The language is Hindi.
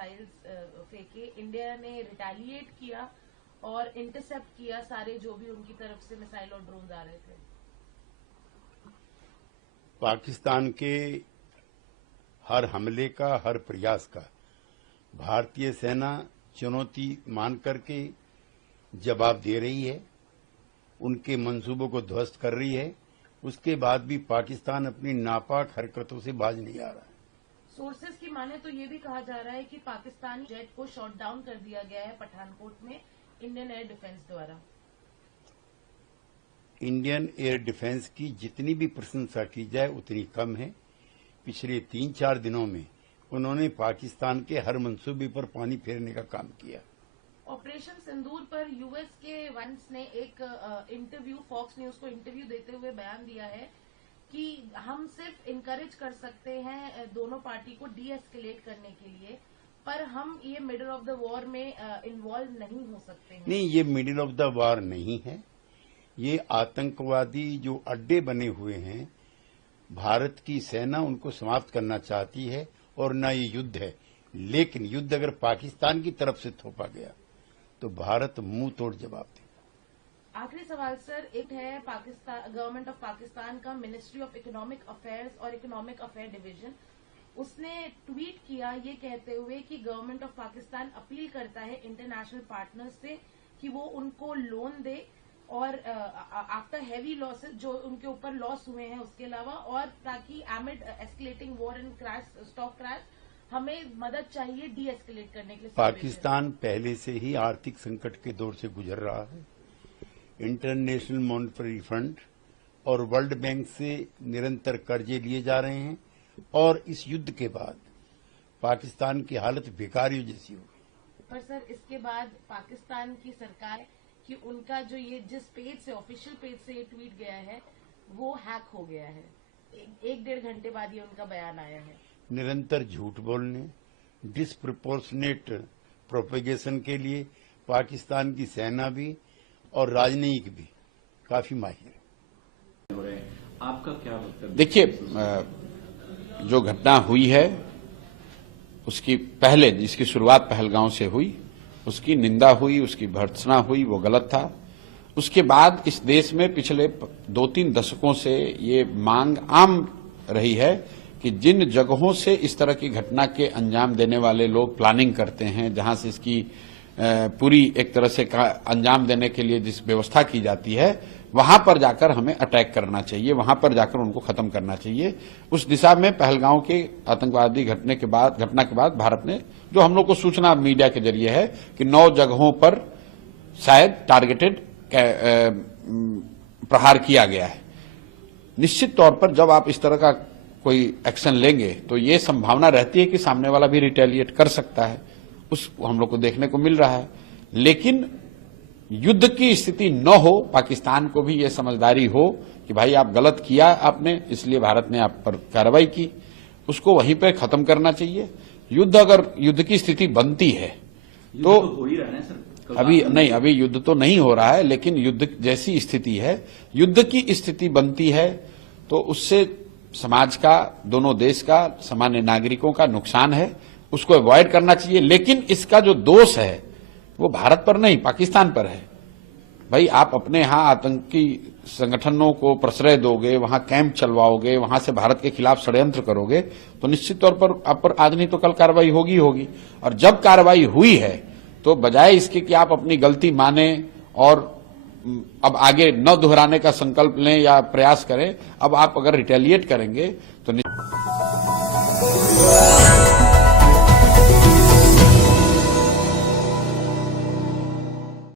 मिसाइल्स फेंके, इंडिया ने रिटेलिएट किया और इंटरसेप्ट किया सारे जो भी उनकी तरफ से मिसाइल और ड्रोन आ रहे थे। पाकिस्तान के हर हमले का, हर प्रयास का भारतीय सेना चुनौती मान करके जवाब दे रही है, उनके मंसूबों को ध्वस्त कर रही है। उसके बाद भी पाकिस्तान अपनी नापाक हरकतों से बाज नहीं आ रहा है। सोर्सेज की माने तो ये भी कहा जा रहा है कि पाकिस्तानी जेट को शॉट डाउन कर दिया गया है पठानकोट में इंडियन एयर डिफेंस द्वारा। इंडियन एयर डिफेंस की जितनी भी प्रशंसा की जाए उतनी कम है। पिछले 3-4 दिनों में उन्होंने पाकिस्तान के हर मंसूबे पर पानी फेरने का काम किया। ऑपरेशन सिंदूर पर यूएस के वंस ने एक इंटरव्यू, फॉक्स न्यूज को इंटरव्यू देते हुए बयान दिया है कि हम सिर्फ इनकरेज कर सकते हैं दोनों पार्टी को डी एस्केलेट करने के लिए, पर हम ये मिडिल ऑफ द वॉर में इन्वॉल्व नहीं हो सकते हैं। नहीं, ये मिडिल ऑफ द वॉर नहीं है। ये आतंकवादी जो अड्डे बने हुए हैं, भारत की सेना उनको समाप्त करना चाहती है और न ये युद्ध है। लेकिन युद्ध अगर पाकिस्तान की तरफ से थोपा गया तो भारत मुंह तोड़ जवाब देगा। आखिरी सवाल सर, एक है पाकिस्तान, गवर्नमेंट ऑफ पाकिस्तान का मिनिस्ट्री ऑफ इकोनॉमिक अफेयर्स और इकोनॉमिक अफेयर डिवीजन, उसने ट्वीट किया ये कहते हुए कि गवर्नमेंट ऑफ पाकिस्तान अपील करता है इंटरनेशनल पार्टनर्स से कि वो उनको लोन दे और आफ्टर हैवी लॉसेस जो उनके ऊपर लॉस हुए हैं उसके अलावा, और ताकि एमिड escalating war and crash, stock crash, हमें मदद चाहिए डी एस्केलेट करने के लिए। पाकिस्तान पहले से ही आर्थिक संकट के दौर से गुजर रहा है। इंटरनेशनल मॉनेटरी फंड और वर्ल्ड बैंक से निरंतर कर्जे लिए जा रहे हैं और इस युद्ध के बाद पाकिस्तान की हालत बेकारियों जैसी होगी। पर सर इसके बाद पाकिस्तान की सरकार कि उनका जो ये जिस पेज से, ऑफिशियल पेज से ये ट्वीट गया है वो हैक हो गया है, 1-1.5 घंटे बाद ये उनका बयान आया है। निरंतर झूठ बोलने, डिसप्रोपोर्शनेट प्रोपेगेशन के लिए पाकिस्तान की सेना भी और राजनीतिक भी काफी माहिर है। आपका क्या वक्तव्य? देखिए, जो घटना हुई है उसकी पहले जिसकी शुरुआत पहलगांव से हुई उसकी निंदा हुई, उसकी भर्त्सना हुई, वो गलत था। उसके बाद इस देश में पिछले 2-3 दशकों से ये मांग आम रही है कि जिन जगहों से इस तरह की घटना के अंजाम देने वाले लोग प्लानिंग करते हैं, जहां से इसकी पूरी एक तरह से अंजाम देने के लिए जिस व्यवस्था की जाती है, वहां पर जाकर हमें अटैक करना चाहिए, वहां पर जाकर उनको खत्म करना चाहिए। उस दिशा में पहलगांव के आतंकवादी घटना के बाद भारत ने, जो हम लोग को सूचना मीडिया के जरिए है कि 9 जगहों पर शायद टारगेटेड प्रहार किया गया है। निश्चित तौर पर जब आप इस तरह का कोई एक्शन लेंगे तो ये संभावना रहती है कि सामने वाला भी रिटेलिएट कर सकता है, उस हम लोग को देखने को मिल रहा है। लेकिन युद्ध की स्थिति न हो, पाकिस्तान को भी ये समझदारी हो कि भाई आप गलत किया आपने, इसलिए भारत ने आप पर कार्रवाई की, उसको वहीं पे खत्म करना चाहिए। युद्ध अगर युद्ध की स्थिति बनती है तो हो ही रहा है सर, अभी नहीं, अभी युद्ध तो नहीं हो रहा है, लेकिन युद्ध जैसी स्थिति है, युद्ध की स्थिति बनती है तो उससे समाज का, दोनों देश का, सामान्य नागरिकों का नुकसान है, उसको अवॉइड करना चाहिए। लेकिन इसका जो दोष है वो भारत पर नहीं, पाकिस्तान पर है। भाई आप अपने यहां आतंकी संगठनों को प्रश्रय दोगे, वहां कैंप चलवाओगे, वहां से भारत के खिलाफ षड्यंत्र करोगे तो निश्चित तौर पर आप पर आज नहीं तो कल कार्रवाई होगी होगी। और जब कार्रवाई हुई है तो बजाय इसके कि आप अपनी गलती माने और अब आगे न दोहराने का संकल्प लें या प्रयास करें, अब आप अगर रिटेलिएट करेंगे तो